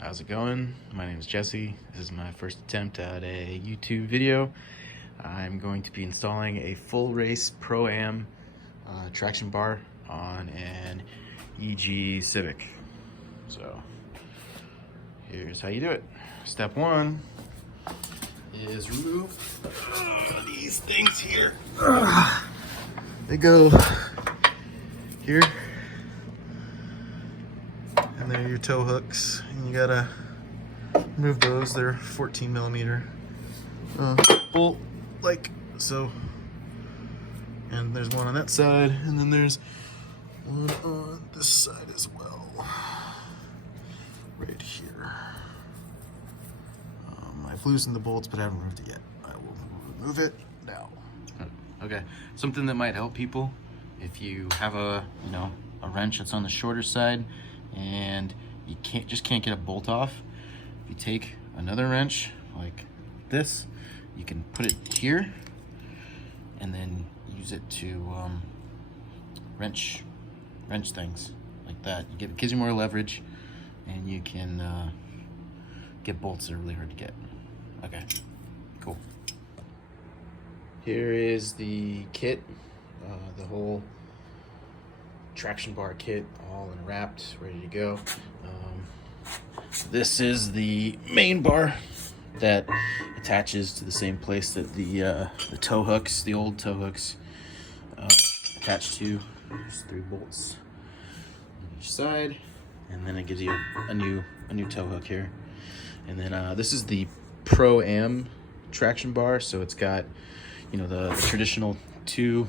How's it going? My name is Jesse. This is my first attempt at a YouTube video. I'm going to be installing a Full-Race ProAm traction bar on an EG Civic. So here's how you do it. Step one is remove these things here. They go here. And they're your tow hooks, and you gotta remove those. They're 14 millimeter bolt, like so. And there's one on that side, and then there's one on this side as well, right here. I've loosened the bolts, but I haven't removed it yet. I will remove it now. Okay, something that might help people if you have a wrench that's on the shorter side and you can't get a bolt off. If you take another wrench like this, you can put it here and then use it to wrench things like that. It gives you more leverage, and you can get bolts that are really hard to get. Okay, cool. Here is the kit, the whole traction bar kit, all unwrapped, ready to go. This is the main bar that attaches to the same place that the tow hooks, the old tow hooks, attach to. There's 3 bolts on each side, and then it gives you a new tow hook here. And then this is the ProAm traction bar, so it's got the traditional 2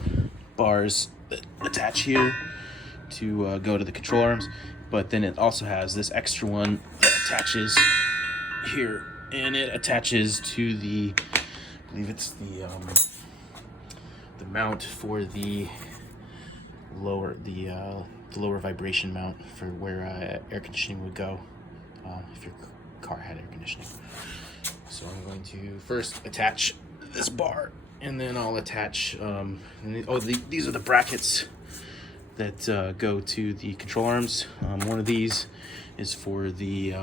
bars that attach here to go to the control arms, but then it also has this extra one that attaches here, and it attaches to the, I believe it's the mount for the lower vibration mount for where air conditioning would go if your car had air conditioning. So I'm going to first attach this bar, and then I'll attach these are the brackets that go to the control arms. One of these is for the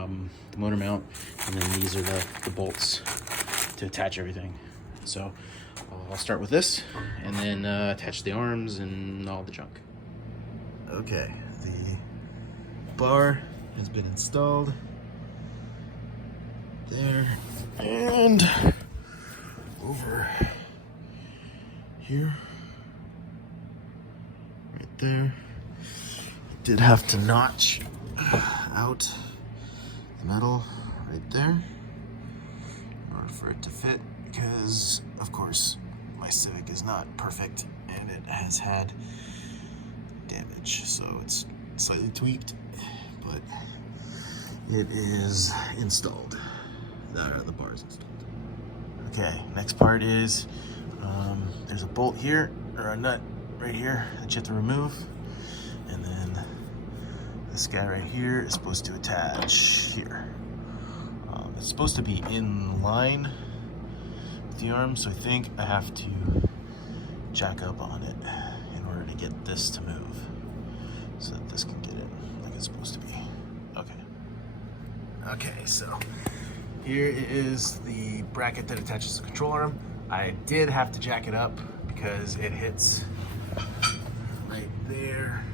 motor mount, and then these are the bolts to attach everything. So I'll start with this, and then attach the arms and all the junk. Okay, the bar has been installed there, and over here, right there. I did have to notch out the metal right there in order for it to fit, because of course my Civic is not perfect and it has had damage, so it's slightly tweaked, but it is installed. The bar is installed. Okay, next part is there's a bolt here, or a nut right here that you have to remove, and then this guy right here is supposed to attach here. It's supposed to be in line with the arm, so I think I have to jack up on it in order to get this to move, so that this can get it like it's supposed to be. Okay, so here is the bracket that attaches to the control arm. I did have to jack it up because it hits right there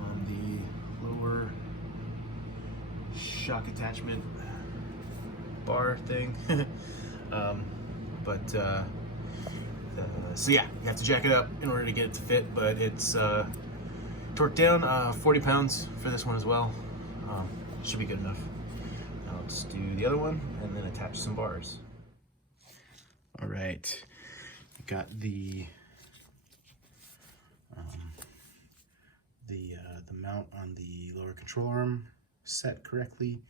on the lower shock attachment bar thing. So yeah, you have to jack it up in order to get it to fit, but it's torqued down 40 pounds for this one as well. Should be good enough. Now let's do the other one and then attach some bars. All right, got the mount on the lower control arm set correctly,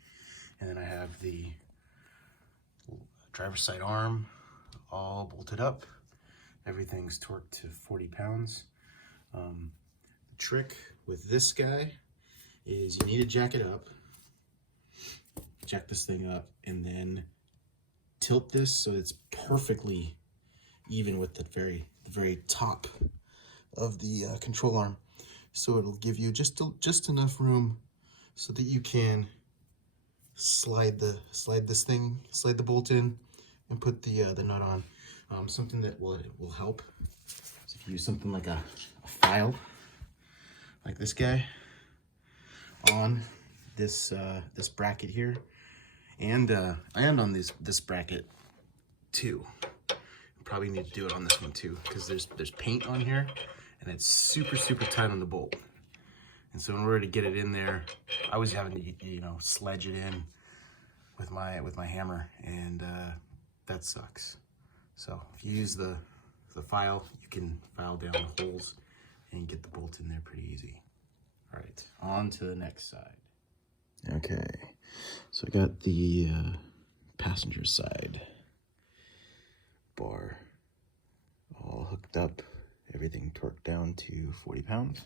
and then I have the driver's side arm all bolted up. Everything's torqued to 40 pounds. The trick with this guy is you need to jack it up, jack this thing up, and then tilt this so it's perfectly even with the very top of the control arm. So it'll give you just enough room so that you can slide the bolt in and put the nut on. Something that will help is if you use something like a file, like this guy, on this bracket here, and on this bracket too. Probably need to do it on this one too, because there's paint on here and it's super tight on the bolt. And so in order to get it in there, I was having to, you know, sledge it in with my hammer, and that sucks. So if you use the file, you can file down the holes and get the bolt in there pretty easy. All right, on to the next side. Okay, so I got the passenger side bar all hooked up, everything torqued down to 40 pounds.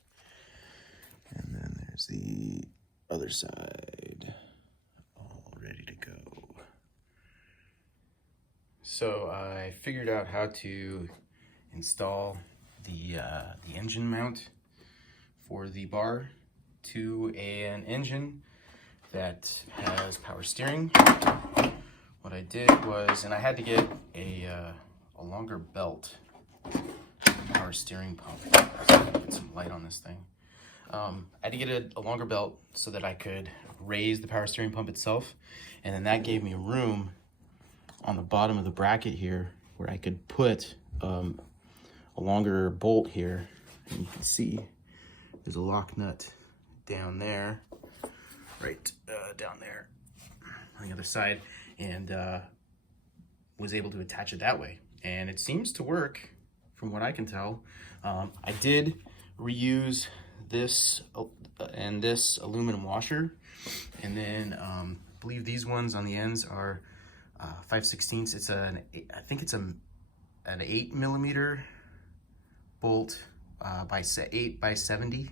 And then there's the other side, all ready to go. So I figured out how to install the engine mount for the bar to an engine that has power steering. What I did was, and I had to get a longer belt power steering pump. Get some light on this thing. I had to get a longer belt so that I could raise the power steering pump itself, and then that gave me room on the bottom of the bracket here where I could put a longer bolt here. And you can see there's a lock nut down there, right down there on the other side, and was able to attach it that way. And it seems to work from what I can tell. I did reuse this and this aluminum washer, and then I believe these ones on the ends are 5/16. It's I think it's an 8mm bolt by 8 by 70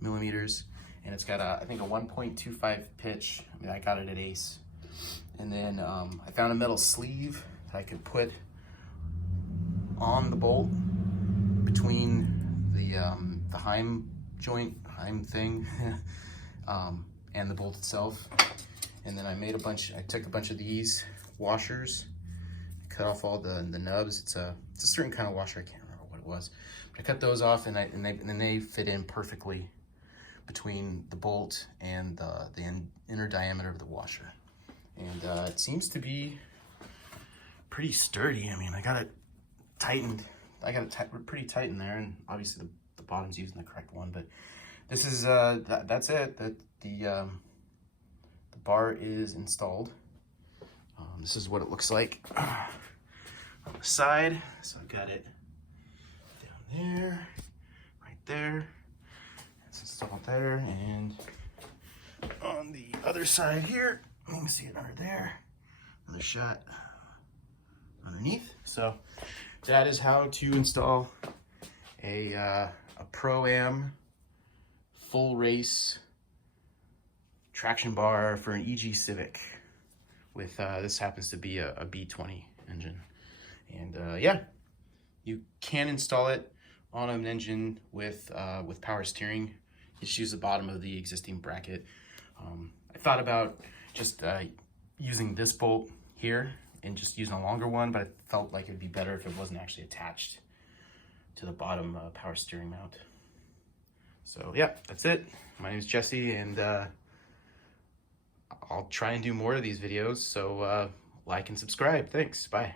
millimeters, and it's got I think a 1.25 pitch. I mean, I got it at Ace. And then I found a metal sleeve that I could put on the bolt between the Heim thing and the bolt itself. And then I took a bunch of these washers, cut off all the nubs. It's a certain kind of washer, I can't remember what it was, but I cut those off, and then they fit in perfectly between the bolt and the inner diameter of the washer. And it seems to be pretty sturdy. I mean, I got it tightened. I got it pretty tight in there, and obviously the bottom's using the correct one. But this is that's it. The bar is installed. This is what it looks like on the side. So I've got it down there, right there. It's installed there, and on the other side here, you can see it under there. Another shot underneath. So that is how to install a ProAm full-race traction bar for an EG Civic with this happens to be a B20 engine. And yeah, you can install it on an engine with power steering. You just use the bottom of the existing bracket. I thought about just using this bolt here and just using a longer one, but I felt like it'd be better if it wasn't actually attached to the bottom power steering mount. So yeah, that's it. My name is Jesse, and I'll try and do more of these videos, so like and subscribe. Thanks, bye.